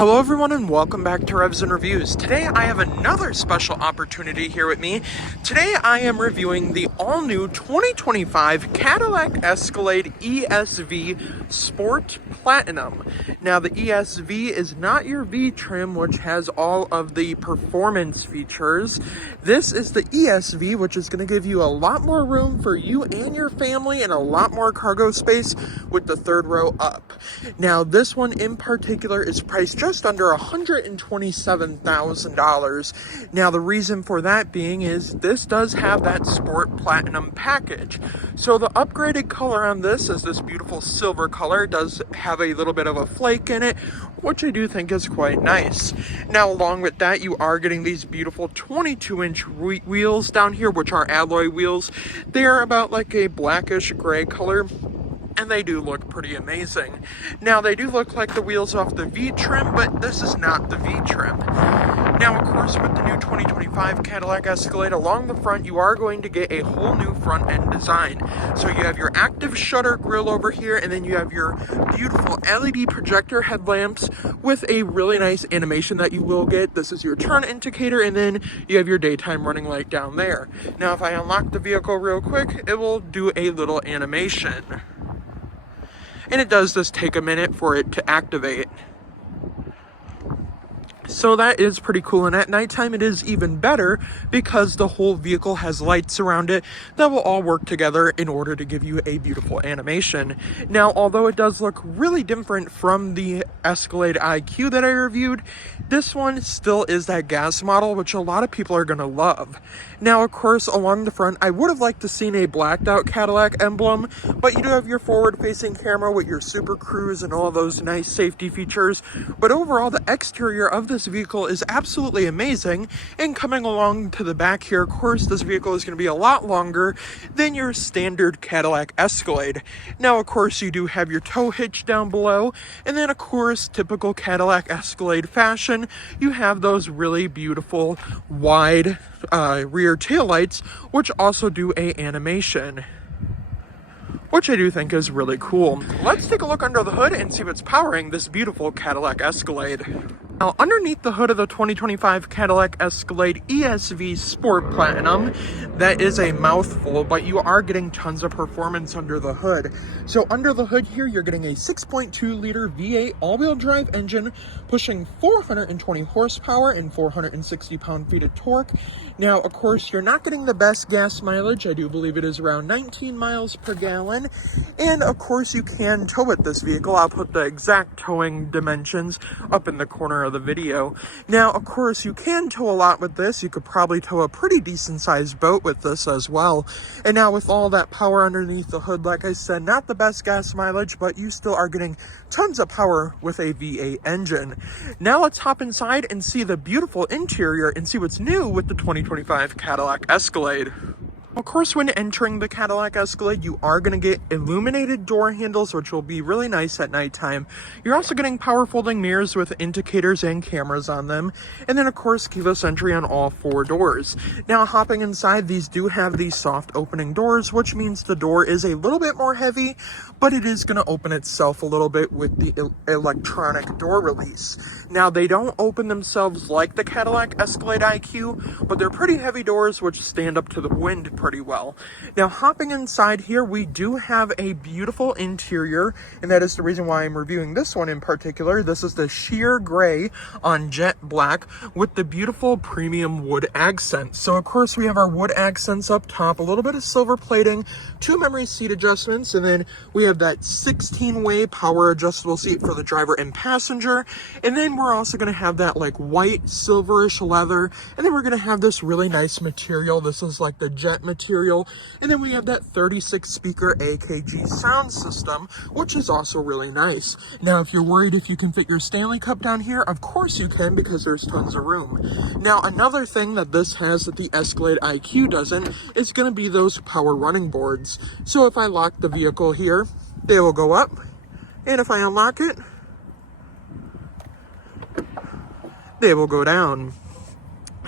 Hello everyone and welcome back to Revs and Reviews. Today I have another special opportunity here with me. Today I am reviewing the all-new 2025 Cadillac Escalade ESV Sport Platinum. Now the ESV is not your V trim, which has all of the performance features. This is the ESV, which is going to give you a lot more room for you and your family and a lot more cargo space with the third row up. Now this one in particular is priced just under $127,000. Now the reason for that being is this does have that Sport Platinum package. So the upgraded color on this is this beautiful silver color. It does have a little bit of a flake in it, which I do think is quite nice. Now along with that, you are getting these beautiful 22-inch wheels down here, which are alloy wheels. They are about like a blackish gray color, and they do look pretty amazing. Now they do look like the wheels off the V trim, but this is not the V trim. Now of course with the new 2025 Cadillac Escalade, along the front you are going to get a whole new front end design. So you have your active shutter grille over here, and then you have your beautiful LED projector headlamps with a really nice animation that you will get. This is your turn indicator, and then you have your daytime running light down there. Now if I unlock the vehicle real quick, it will do a little animation. And it does just take a minute for it to activate. So that is pretty cool, and at nighttime it is even better because the whole vehicle has lights around it that will all work together in order to give you a beautiful animation. Now, although it does look really different from the Escalade IQ that I reviewed, this one still is that gas model, which a lot of people are going to love. Now, of course, along the front, I would have liked to seen a blacked out Cadillac emblem, but you do have your forward-facing camera with your Super Cruise and all those nice safety features. But overall, the exterior of this vehicle is absolutely amazing. And coming along to the back here, of course, this vehicle is going to be a lot longer than your standard Cadillac Escalade. Now, of course, you do have your tow hitch down below, and then, of course, typical Cadillac Escalade fashion, you have those really beautiful wide rear taillights, which also do a animation, which I do think is really cool. Let's take a look under the hood and see what's powering this beautiful Cadillac Escalade. Now, underneath the hood of the 2025 Cadillac Escalade ESV Sport Platinum, that is a mouthful, but you are getting tons of performance under the hood. So under the hood here, you're getting a 6.2-liter V8 all-wheel drive engine pushing 420 horsepower and 460 pound-feet of torque. Now, of course, you're not getting the best gas mileage. I do believe it is around 19 miles per gallon. And, of course, you can tow it this vehicle. I'll put the exact towing dimensions up in the corner of the video. Now, of course, you can tow a lot with this. You could probably tow a pretty decent sized boat with this as well. And now with all that power underneath the hood, like I said, not the best gas mileage, but you still are getting tons of power with a V8 engine. Now let's hop inside and see the beautiful interior and see what's new with the 2025 Cadillac Escalade. Of course, when entering the Cadillac Escalade, you are going to get illuminated door handles, which will be really nice at nighttime. You're also getting power folding mirrors with indicators and cameras on them. And then, of course, keyless entry on all four doors. Now, hopping inside, these do have these soft opening doors, which means the door is a little bit more heavy, but it is going to open itself a little bit with the electronic door release. Now, they don't open themselves like the Cadillac Escalade IQ, but they're pretty heavy doors which stand up to the wind pretty well. Now, hopping inside here, we do have a beautiful interior, and that is the reason why I'm reviewing this one in particular. This is the sheer gray on jet black with the beautiful premium wood accents. So, of course, we have our wood accents up top, a little bit of silver plating, 2 memory seat adjustments, and then we have that 16-way power adjustable seat for the driver and passenger. And then we're also going to have that like white silverish leather, and then we're going to have this really nice material. This is like the jet material, and then we have that 36 speaker AKG sound system, which is also really nice. Now, if you're worried if you can fit your Stanley Cup down here, of course you can, because there's tons of room. Now, another thing that this has that the Escalade IQ doesn't is going to be those power running boards. So if I lock the vehicle here, they will go up, and if I unlock it, they will go down.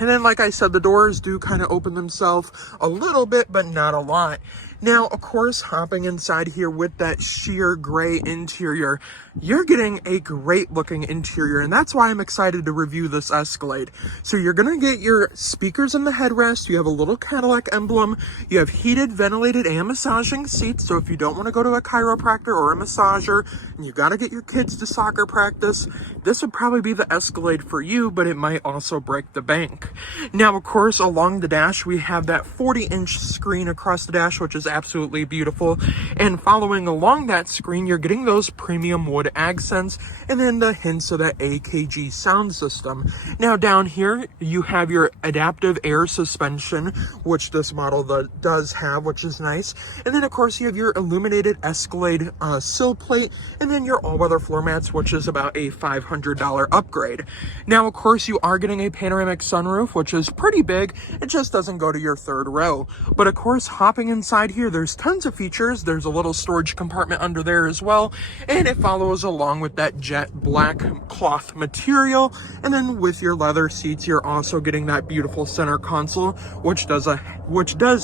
And then, like I said, the doors do kind of open themselves a little bit, but not a lot. Now, of course, hopping inside here with that sheer gray interior, you're getting a great looking interior, and that's why I'm excited to review this Escalade. So you're gonna get your speakers in the headrest, you have a little Cadillac emblem, you have heated, ventilated, and massaging seats, so if you don't want to go to a chiropractor or a massager, and you gotta get your kids to soccer practice, this would probably be the Escalade for you, but it might also break the bank. Now, of course, along the dash, we have that 40-inch screen across the dash, which is absolutely beautiful. And following along that screen, you're getting those premium wood accents and then the hints of that AKG sound system. Now, down here, you have your adaptive air suspension, which this model does have, which is nice. And then, of course, you have your illuminated Escalade sill plate, and then your all-weather floor mats, which is about a $500 upgrade. Now, of course, you are getting a panoramic sunroof, which is pretty big. It just doesn't go to your third row. But, of course, hopping inside here, there's tons of features. There's a little storage compartment under there as well, and it follows along with that jet black cloth material. And then with your leather seats, you're also getting that beautiful center console, which does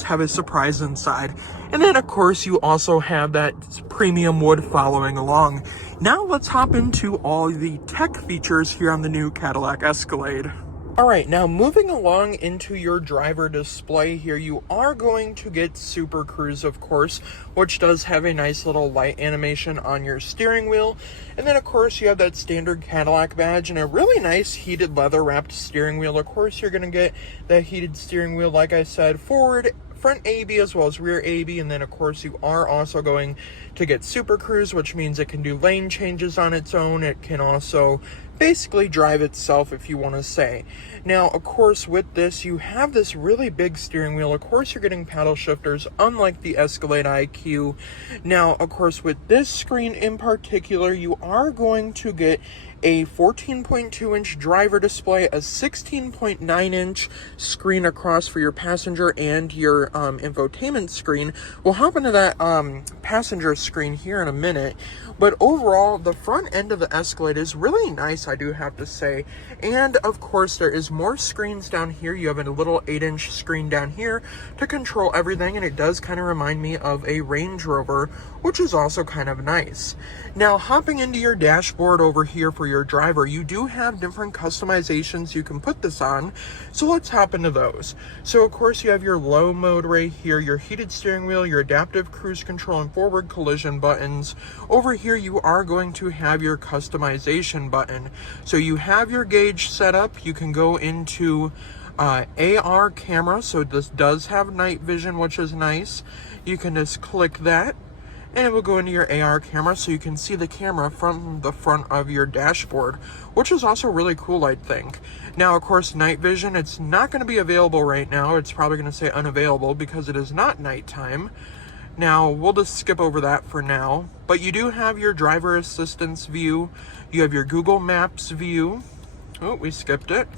have a surprise inside. And then, of course, you also have that premium wood following along. Now let's hop into all the tech features here on the new Cadillac Escalade. All right, now moving along into your driver display here, you are going to get Super Cruise, of course, which does have a nice little light animation on your steering wheel. And then, of course, you have that standard Cadillac badge and a really nice heated leather wrapped steering wheel. Of course, you're going to get that heated steering wheel, like I said, front AB as well as rear AB, and then of course you are also going to get Super Cruise, which means it can do lane changes on its own. It can also basically drive itself, if you want to say. Now, of course, with this, you have this really big steering wheel. Of course, you're getting paddle shifters, unlike the Escalade IQ. Now, of course, with this screen in particular, you are going to get a 14.2-inch driver display, a 16.9-inch screen across for your passenger and your infotainment screen. We'll hop into that passenger screen here in a minute. But overall, the front end of the Escalade is really nice, I do have to say. And of course, there is more screens down here. You have a little 8-inch screen down here to control everything, and it does kind of remind me of a Range Rover, which is also kind of nice. Now, hopping into your dashboard over here for your driver, you do have different customizations you can put this on. So let's hop into those. So of course, you have your low mode right here, your heated steering wheel, your adaptive cruise control and forward collision buttons. Over here, you are going to have your customization button. So you have your gauge set up. You can go into AR camera. So this does have night vision, which is nice. You can just click that, and it will go into your AR camera so you can see the camera from the front of your dashboard, which is also really cool, I think. Now, of course, night vision, it's not going to be available right now. It's probably going to say unavailable because it is not nighttime. Now, we'll just skip over that for now. But you do have your driver assistance view. You have your Google Maps view. Oh, we skipped it.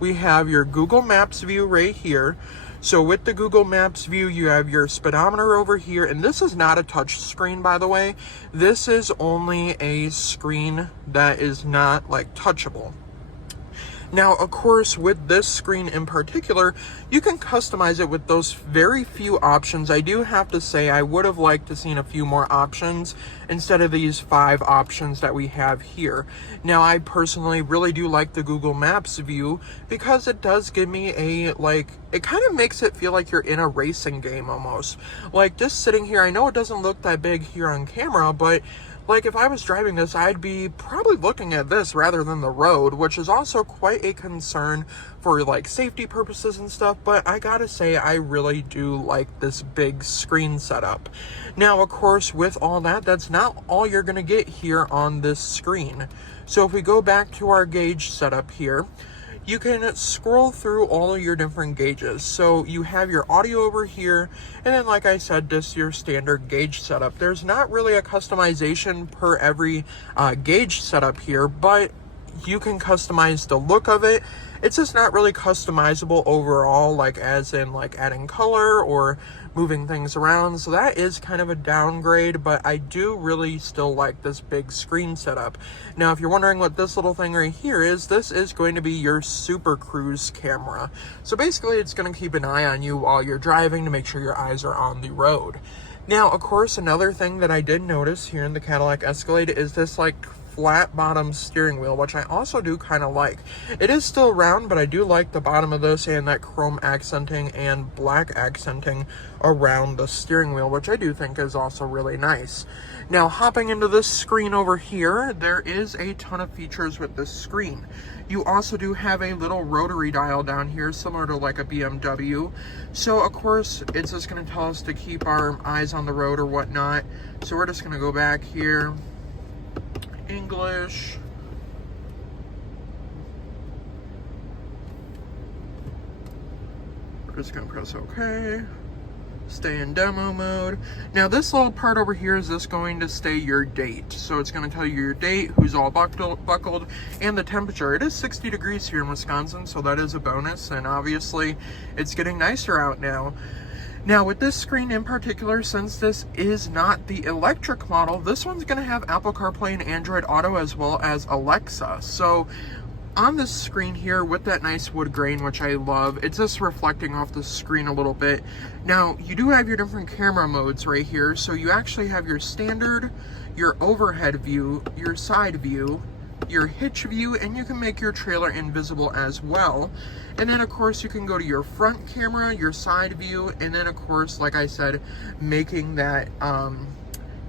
We have your Google Maps view right here. So with the Google Maps view, you have your speedometer over here, and this is not a touch screen, by the way. This is only a screen that is not like touchable. Now, of course, with this screen in particular, you can customize it with those very few options. I do have to say I would have liked to seen a few more options instead of these 5 options that we have here. Now, I personally really do like the Google Maps view because it does give me it kind of makes it feel like you're in a racing game almost. Like just sitting here, I know it doesn't look that big here on camera, but like if I was driving this, I'd be probably looking at this rather than the road, which is also quite a concern for like safety purposes and stuff. But I gotta say, I really do like this big screen setup. Now, of course, with all that, that's not all you're gonna get here on this screen. So if we go back to our gauge setup here, you can scroll through all of your different gauges. So you have your audio over here, and then like I said, just your standard gauge setup. There's not really a customization per every gauge setup here, but you can customize the look of it. It's just not really customizable overall, like as in like adding color or moving things around. So that is kind of a downgrade, but I do really still like this big screen setup. Now, if you're wondering what this little thing right here is, this is going to be your Super Cruise camera. So basically it's going to keep an eye on you while you're driving to make sure your eyes are on the road. Now, of course, another thing that I did notice here in the Cadillac Escalade is this like flat bottom steering wheel, which I also do kind of like. It is still round, but I do like the bottom of this and that chrome accenting and black accenting around the steering wheel, which I do think is also really nice. Now, hopping into this screen over here, there is a ton of features with this screen. You also do have a little rotary dial down here, similar to like a BMW. So of course, it's just going to tell us to keep our eyes on the road or whatnot. So we're just going to go back here, English. We're just going to press OK. Stay in demo mode. Now this little part over here is just going to stay your date. So it's going to tell you your date, who's all buckled, and the temperature. It is 60 degrees here in Wisconsin, so that is a bonus. And obviously it's getting nicer out now. Now with this screen in particular, since this is not the electric model, this one's going to have Apple CarPlay and Android Auto as well as Alexa. So on this screen here with that nice wood grain, which I love, it's just reflecting off the screen a little bit. Now you do have your different camera modes right here. So you actually have your standard, your overhead view, your side view, your hitch view, and you can make your trailer invisible as well. And then of course you can go to your front camera, your side view, and then of course, like I said, making that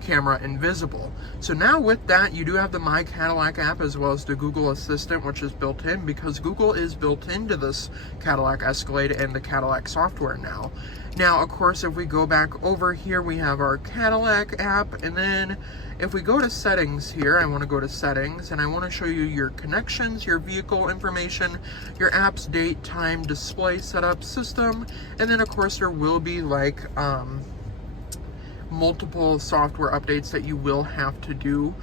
camera invisible. So now with that, you do have the My Cadillac app as well as the Google Assistant, which is built in because Google is built into this Cadillac Escalade and the Cadillac software now. Now, of course, if we go back over here, we have our Cadillac app, and then if we go to settings here, I want to go to settings, and I want to show you your connections, your vehicle information, your apps, date, time, display, setup, system, and then of course there will be like multiple software updates that you will have to do,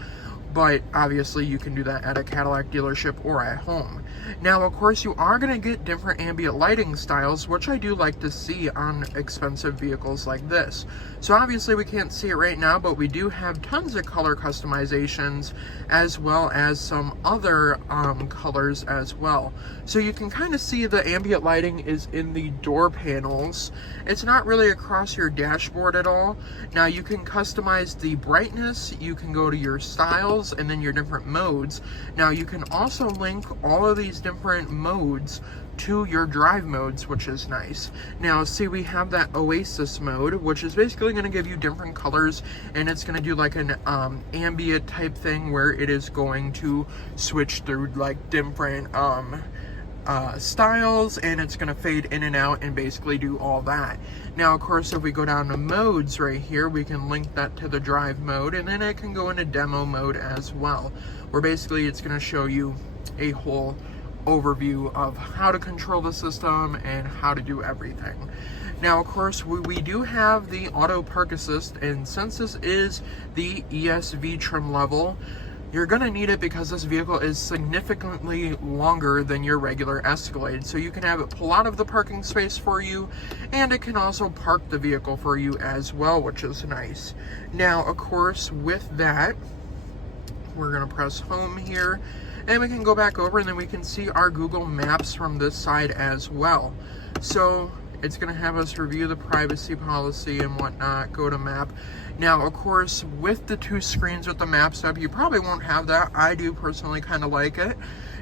but obviously you can do that at a Cadillac dealership or at home. Now, of course, you are going to get different ambient lighting styles, which I do like to see on expensive vehicles like this. So obviously we can't see it right now, but we do have tons of color customizations as well as some other colors as well. So you can kind of see the ambient lighting is in the door panels. It's not really across your dashboard at all. Now you can customize the brightness, you can go to your styles and then your different modes. Now you can also link all of these different modes to your drive modes, which is nice. Now see, we have that Oasis mode, which is basically going to give you different colors, and it's going to do like an ambient type thing where it is going to switch through like different styles, and it's going to fade in and out and basically do all that. Now, of course, if we go down to modes right here, we can link that to the drive mode, and then it can go into demo mode as well, where basically it's going to show you a whole overview of how to control the system and how to do everything. Now, of course, we do have the auto park assist, and since this is the ESV trim level, you're going to need it because this vehicle is significantly longer than your regular Escalade. So you can have it pull out of the parking space for you, and it can also park the vehicle for you as well, which is nice. Now, of course, with that, we're going to press home here, and we can go back over, and then we can see our Google Maps from this side as well. So it's going to have us review the privacy policy and whatnot, go to map. Now, of course, with the two screens with the maps up, you probably won't have that. I do personally kind of like it.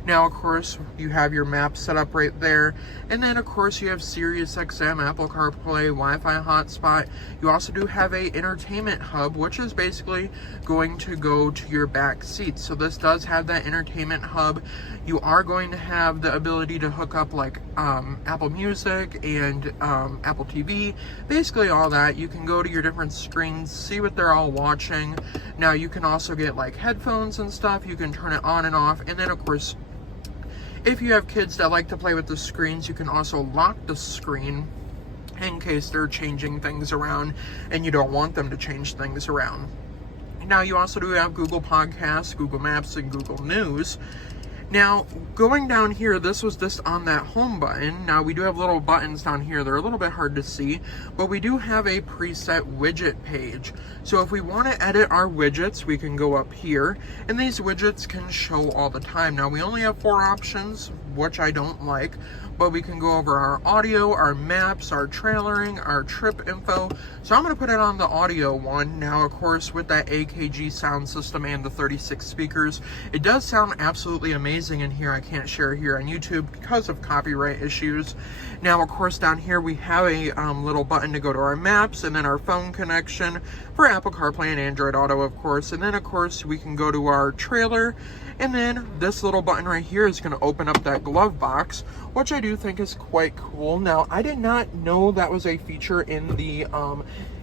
Now, of course, you have your map set up right there. And then, of course, you have Sirius XM, Apple CarPlay, Wi-Fi hotspot. You also do have a entertainment hub, which is basically going to go to your back seat. So this does have that entertainment hub. You are going to have the ability to hook up like Apple Music and Apple TV, basically all that. You can go to your different screens, see what they're all watching. Now, you can also get like headphones and stuff. You can turn it on and off. And then, of course, if you have kids that like to play with the screens, you can also lock the screen in case they're changing things around and you don't want them to change things around. Now, you also do have Google Podcasts, Google Maps, and Google News. Now, going down here, this was just on that home button. Now, we do have little buttons down here. They're a little bit hard to see, but we do have a preset widget page. So if we want to edit our widgets, we can go up here, and these widgets can show all the time. Now, we only have 4 options, which I don't like, but we can go over our audio, our maps, our trailering, our trip info. So I'm going to put it on the audio one. Now, of course, with that AKG sound system and the 36 speakers, it does sound absolutely amazing in here. I can't share here on YouTube because of copyright issues. Now, of course, down here we have a little button to go to our maps, and then our phone connection for Apple CarPlay and Android Auto, of course. And then, of course, we can go to our trailer, and then this little button right here is going to open up that glove box, which I do think is quite cool. Now, I did not know that was a feature in the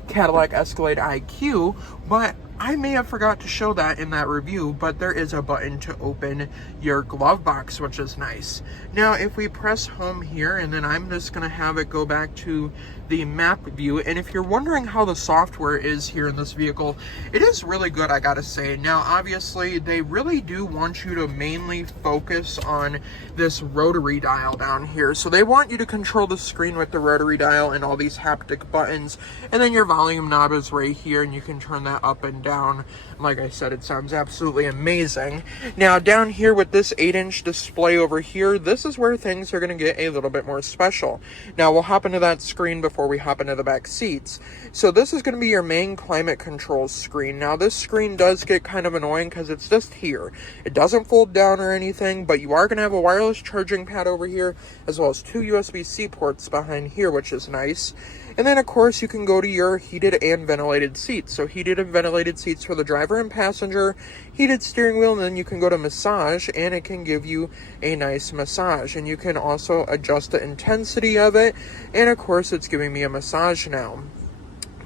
Cadillac Escalade IQ, but I may have forgot to show that in that review, but there is a button to open your glove box, which is nice. Now, if we press home here, and then I'm just going to have it go back to the map view, and if you're wondering how the software is here in this vehicle, it is really good, I gotta say. Now, obviously, they really do want you to mainly focus on this rotary dial down here. So they want you to control the screen with the rotary dial and all these haptic buttons, and then your volume knob is right here, and you can turn that up and down. Like I said, it sounds absolutely amazing. Now, down here with this 8-inch display over here, this is where things are going to get a little bit more special. Now, we'll hop into that screen before we hop into the back seats. So this is going to be your main climate control screen. Now, this screen does get kind of annoying because it's just here. It doesn't fold down or anything, but you are going to have a wireless charging pad over here, as well as 2 USB-C ports behind here, which is nice. And then, of course, you can go to your heated and ventilated seats. So heated and ventilated seats for the driver and passenger, heated steering wheel, and then you can go to massage, and it can give you a nice massage. And you can also adjust the intensity of it, and of course, it's giving me a massage now.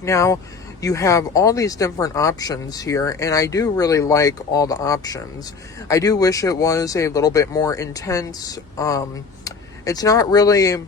Now, you have all these different options here, and I do really like all the options. I do wish it was a little bit more intense. It's not really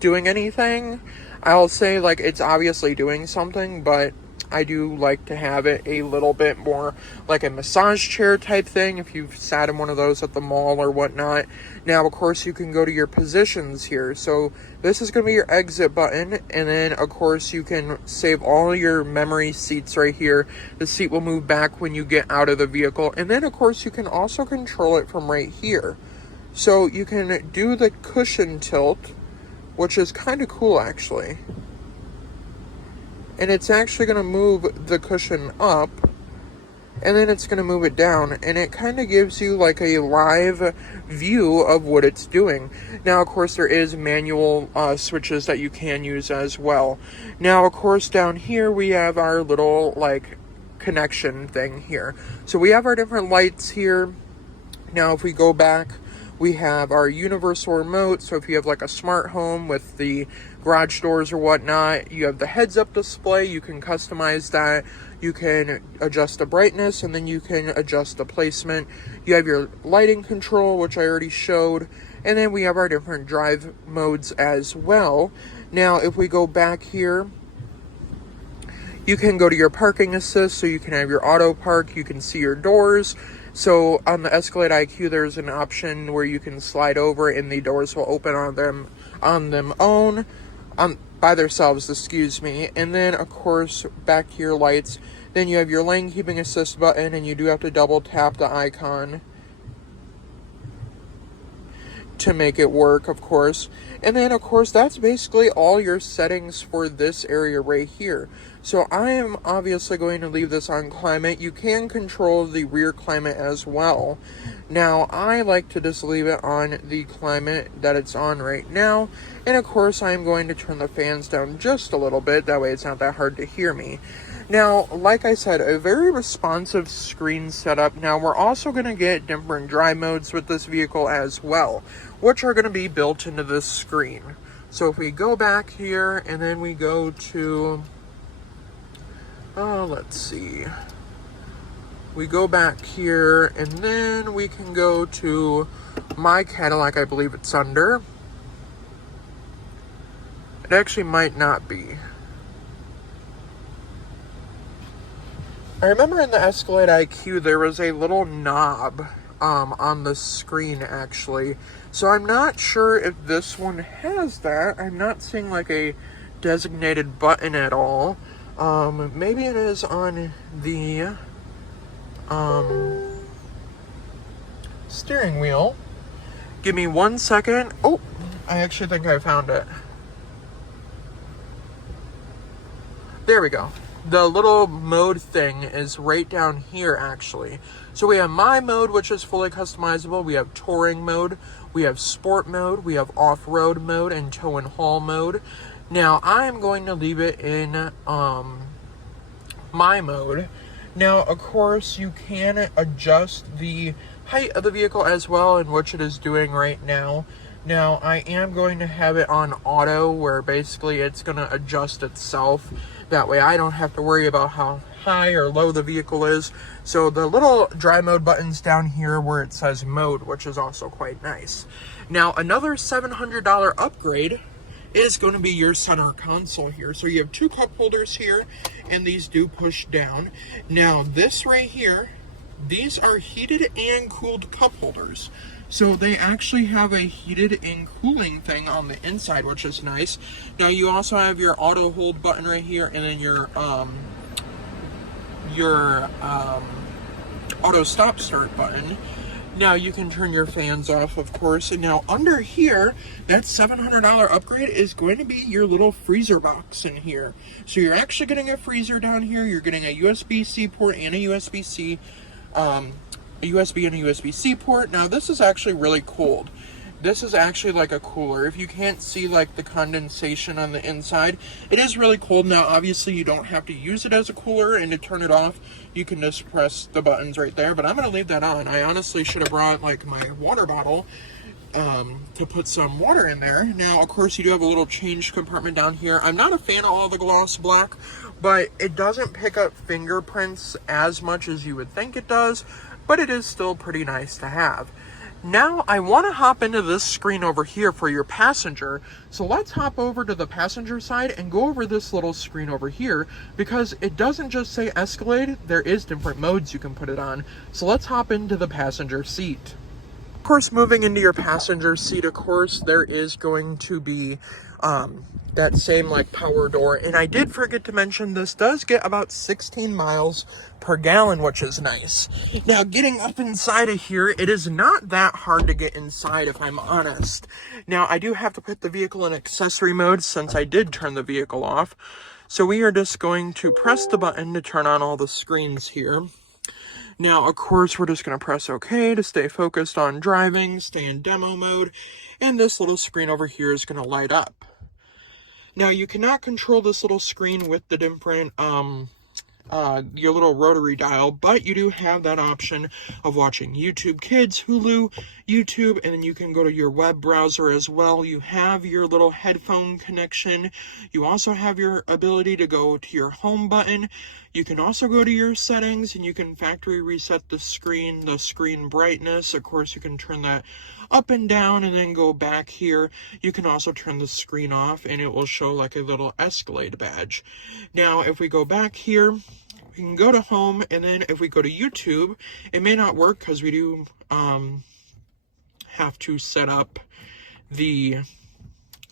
doing anything. I'll say, like, it's obviously doing something, but I do like to have it a little bit more like a massage chair type thing if you've sat in one of those at the mall or whatnot. Now, of course, you can go to your positions here. So this is going to be your exit button, and then, of course, you can save all your memory seats right here. The seat will move back when you get out of the vehicle, and then, of course, you can also control it from right here. So you can do the cushion tilt, which is kind of cool, actually. And it's actually going to move the cushion up, and then it's going to move it down, and it kind of gives you like a live view of what it's doing. Now, of course, there is manual switches that you can use as well. Now, of course, down here we have our little like connection thing here. So we have our different lights here. Now, if we go back, we have our universal remote. So if you have like a smart home with the garage doors or whatnot, you have the heads-up display. You can customize that. You can adjust the brightness, and then you can adjust the placement. You have your lighting control, which I already showed. And then we have our different drive modes as well. Now, if we go back here, you can go to your parking assist, so you can have your auto park. You can see your doors. So on the Escalade IQ, there's an option where you can slide over and the doors will open by themselves, excuse me. And then, of course, back to your lights. Then you have your lane keeping assist button, and you do have to double tap the icon to make it work, of course. And then, of course, that's basically all your settings for this area right here. So I am obviously going to leave this on climate. You can control the rear climate as well. Now, I like to just leave it on the climate that it's on right now. And of course, I'm going to turn the fans down just a little bit. That way it's not that hard to hear me. Now, like I said, a very responsive screen setup. Now, we're also going to get different drive modes with this vehicle as well, which are going to be built into this screen. So if we go back here and then we go to, let's see. We go back here and then we can go to My Cadillac, I believe it's under. It actually might not be. I remember in the Escalade IQ there was a little knob on the screen actually. So I'm not sure if this one has that. I'm not seeing like a designated button at all. Maybe it is on the steering wheel. Give me 1 second. Oh, I actually think I found it. There we go. The little mode thing is right down here actually. So we have my mode, which is fully customizable. We have touring mode, we have sport mode, we have off-road mode, and tow and haul mode. Now I'm going to leave it in my mode. Now of course you can adjust the height of the vehicle as well, and which it is doing right now. Now I am going to have it on auto, where basically it's going to adjust itself. That way I don't have to worry about how high or low the vehicle is. So the little dry mode button's down here where it says mode, which is also quite nice. Now another $700 upgrade is going to be your center console here. So you have two cup holders here, and these do push down. Now this right here, these are heated and cooled cup holders. So they actually have a heated and cooling thing on the inside, which is nice. Now you also have your auto hold button right here, and then your auto stop start button. Now you can turn your fans off, of course. And now under here, that $700 upgrade is going to be your little freezer box in here. So you're actually getting a freezer down here. You're getting a USB-C port and a USB-C, a USB and a USB-C port. Now this is actually really cooled. This is actually like a cooler. If you can't see like the condensation on the inside, it is really cold. Now obviously you don't have to use it as a cooler, and to turn it off you can just press the buttons right there, but I'm going to leave that on. I honestly should have brought like my water bottle to put some water in there. Now of course you do have a little change compartment down here. I'm not a fan of all the gloss black, but it doesn't pick up fingerprints as much as you would think it does, but it is still pretty nice to have. Now I want to hop into this screen over here for your passenger. So let's hop over to the passenger side and go over this little screen over here, because it doesn't just say Escalade, there is different modes you can put it on. So let's hop into the passenger seat. Of course, moving into your passenger seat, of course, there is going to be that same like power door. And I did forget to mention, this does get about 16 miles per gallon, which is nice. Now getting up inside of here, it is not that hard to get inside, if I'm honest. Now I do have to put the vehicle in accessory mode since I did turn the vehicle off. So we are just going to press the button to turn on all the screens here. Now, of course, we're just going to press OK to stay focused on driving, stay in demo mode, and this little screen over here is going to light up. Now, you cannot control this little screen with the different, your little rotary dial, but you do have that option of watching YouTube Kids, Hulu, YouTube, and then you can go to your web browser as well. You have your little headphone connection. You also have your ability to go to your home button. You can also go to your settings, and you can factory reset the screen brightness. Of course, you can turn that up and down and then go back here. You can also turn the screen off, and it will show like a little Escalade badge. Now, if we go back here, we can go to home, and then if we go to YouTube, it may not work because we do have to set up the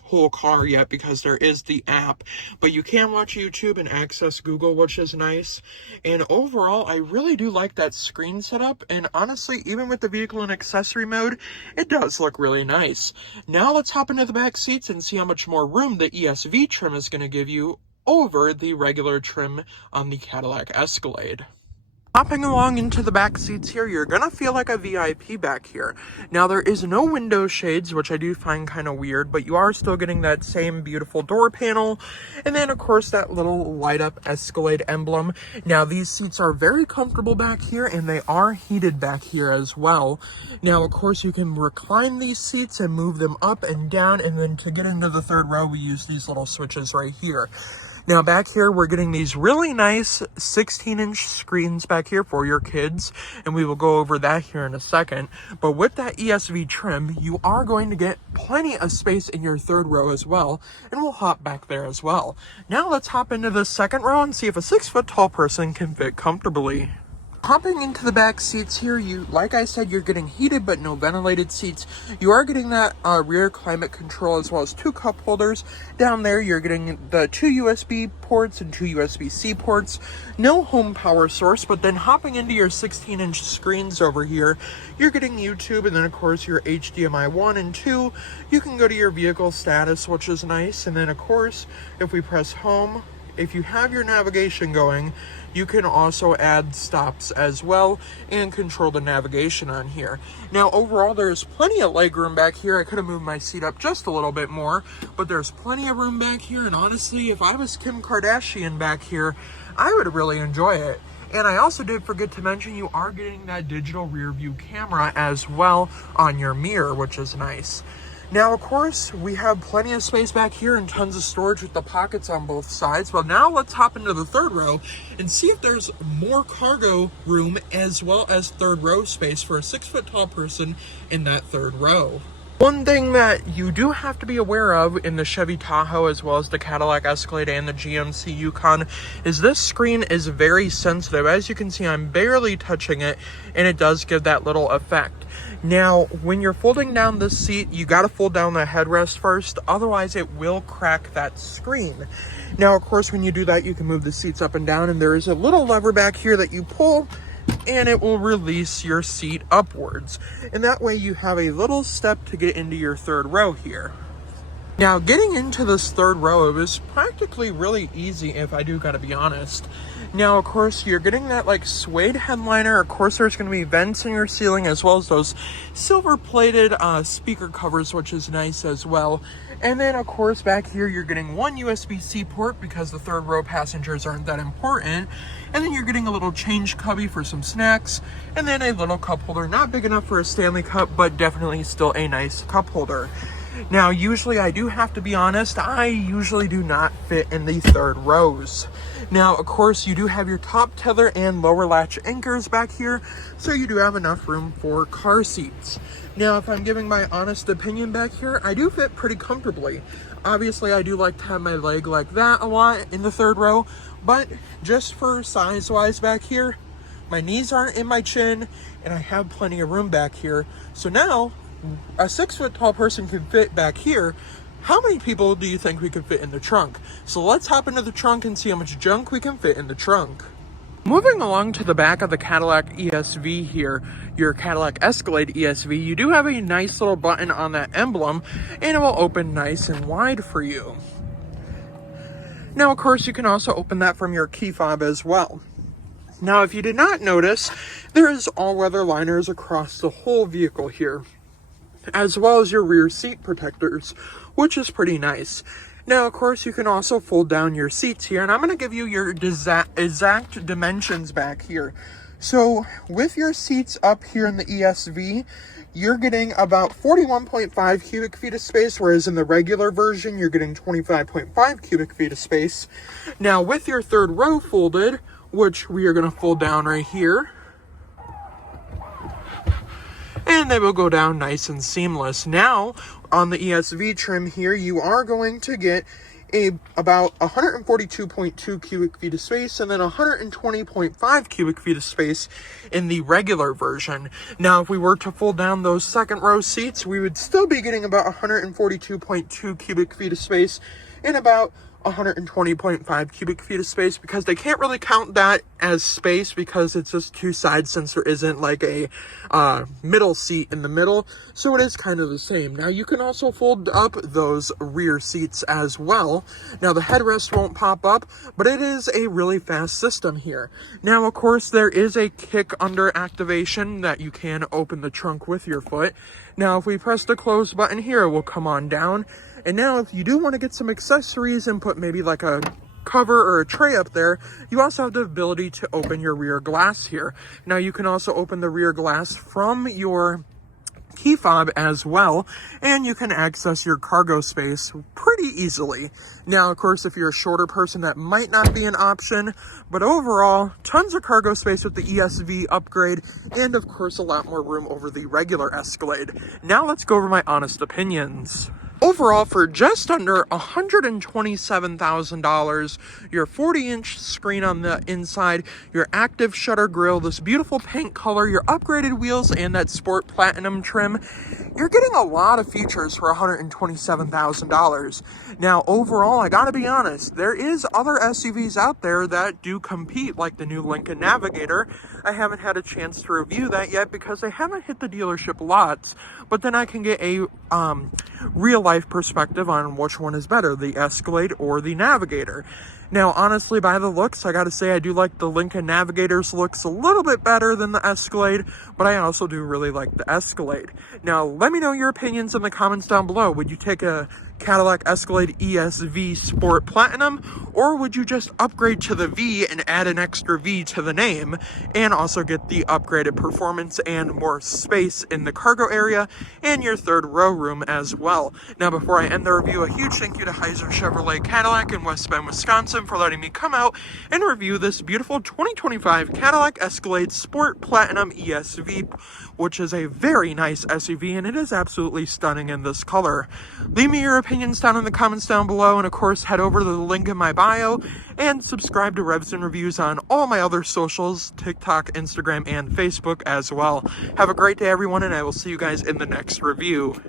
whole car yet, because there is the app, but you can watch YouTube and access Google, which is nice. And overall, I really do like that screen setup, and honestly, even with the vehicle in accessory mode, it does look really nice. Now let's hop into the back seats and see how much more room the ESV trim is going to give you over the regular trim on the Cadillac Escalade. Hopping along into the back seats here, you're gonna feel like a VIP back here. Now, there is no window shades, which I do find kind of weird, but you are still getting that same beautiful door panel, and then of course that little light up Escalade emblem. Now, these seats are very comfortable back here, and they are heated back here as well. Now, of course, you can recline these seats and move them up and down, and then to get into the third row, we use these little switches right here. Now back here, we're getting these really nice 16-inch screens back here for your kids, and we will go over that here in a second. But with that ESV trim, you are going to get plenty of space in your third row as well, and we'll hop back there as well. Now let's hop into the second row and see if a 6-foot tall person can fit comfortably. Hopping into the back seats here, like I said, you're getting heated but no ventilated seats. You are getting that rear climate control as well as 2 cup holders. Down there, you're getting the 2 USB ports and 2 USB-C ports. No home power source, but then hopping into your 16-inch screens over here, you're getting YouTube and then, of course, your HDMI 1 and 2. You can go to your vehicle status, which is nice. And then, of course, if we press home, if you have your navigation going, you can also add stops as well and control the navigation on here. Now, overall, there's plenty of leg room back here. I could have moved my seat up just a little bit more, but there's plenty of room back here. And honestly, if I was Kim Kardashian back here, I would really enjoy it. And I also did forget to mention you are getting that digital rear view camera as well on your mirror, which is nice. Now, of course, we have plenty of space back here and tons of storage with the pockets on both sides. Well, now let's hop into the third row and see if there's more cargo room as well as third row space for a 6-foot-tall person in that third row. One thing that you do have to be aware of in the Chevy Tahoe as well as the Cadillac Escalade and the GMC Yukon is this screen is very sensitive. As you can see, I'm barely touching it and it does give that little effect. Now, when you're folding down this seat, you got to fold down the headrest first, otherwise it will crack that screen. Now, of course, when you do that, you can move the seats up and down, and there is a little lever back here that you pull, and it will release your seat upwards. And that way you have a little step to get into your third row here. Now, getting into this third row, it was practically really easy, if I do gotta be honest. Now, of course, you're getting that like suede headliner. Of course, there's going to be vents in your ceiling as well as those silver-plated speaker covers, which is nice as well. And then, of course, back here, you're getting 1 USB-C port because the third row passengers aren't that important. And then you're getting a little change cubby for some snacks. And then a little cup holder, not big enough for a Stanley Cup, but definitely still a nice cup holder. Now, usually, I do have to be honest, I usually do not fit in the third rows. Now, of course, you do have your top tether and lower latch anchors back here, so you do have enough room for car seats. Now, if I'm giving my honest opinion back here, I do fit pretty comfortably. Obviously, I do like to have my leg like that a lot in the third row, but just for size-wise back here, my knees aren't in my chin, and I have plenty of room back here. So now, a 6-foot-tall person can fit back here. How many people do you think we could fit in the trunk? So let's hop into the trunk and see how much junk we can fit in the trunk. Moving along to the back of the Cadillac ESV here, your Cadillac Escalade ESV, you do have a nice little button on that emblem, and it will open nice and wide for you. Now, of course, you can also open that from your key fob as well. Now, if you did not notice, there is all-weather liners across the whole vehicle here, as well as your rear seat protectors, which is pretty nice. Now, of course, you can also fold down your seats here, and I'm going to give you your exact dimensions back here. So, with your seats up here in the ESV, you're getting about 41.5 cubic feet of space, whereas in the regular version, you're getting 25.5 cubic feet of space. Now, with your third row folded, which we are going to fold down right here, and they will go down nice and seamless. Now, on the ESV trim here, you are going to get about 142.2 cubic feet of space and then 120.5 cubic feet of space in the regular version. Now, if we were to fold down those second row seats, we would still be getting about 142.2 cubic feet of space and about 120.5 cubic feet of space, because they can't really count that as space because it's just two sides since there isn't like a middle seat in the middle, so it is kind of the same. Now, you can also fold up those rear seats as well. Now, the headrest won't pop up, but it is a really fast system here. Now, of course, there is a kick under activation that you can open the trunk with your foot. Now, if we press the close button here, it will come on down. And now, if you do want to get some accessories and put maybe like a cover or a tray up there, you also have the ability to open your rear glass here. Now, you can also open the rear glass from your key fob as well, and you can access your cargo space pretty easily. Now, of course, if you're a shorter person, that might not be an option, but overall, tons of cargo space with the ESV upgrade, and of course, a lot more room over the regular Escalade. Now, let's go over my honest opinions. Overall, for just under $127,000, your 40-inch screen on the inside, your active shutter grille, this beautiful paint color, your upgraded wheels, and that Sport Platinum trim, you're getting a lot of features for $127,000. Now, overall, I gotta be honest, there is other SUVs out there that do compete, like the new Lincoln Navigator. I haven't had a chance to review that yet because they haven't hit the dealership lots, but then I can get a real-life perspective on which one is better, the Escalade or the Navigator. Now, honestly, by the looks, I gotta say I do like the Lincoln Navigator's looks a little bit better than the Escalade, but I also do really like the Escalade. Now, let me know your opinions in the comments down below. Would you take a Cadillac Escalade ESV Sport Platinum, or would you just upgrade to the V and add an extra V to the name, and also get the upgraded performance and more space in the cargo area and your third row room as well? Now, before I end the review, a huge thank you to Heiser Chevrolet Cadillac in West Bend, Wisconsin for letting me come out and review this beautiful 2025 Cadillac Escalade Sport Platinum ESV, which is a very nice SUV, and it is absolutely stunning in this color. Leave me your opinions down in the comments down below, and of course head over to the link in my bio and subscribe to Revs and Reviews on all my other socials, TikTok, Instagram, and Facebook as well. Have a great day, everyone, and I will see you guys in the next review.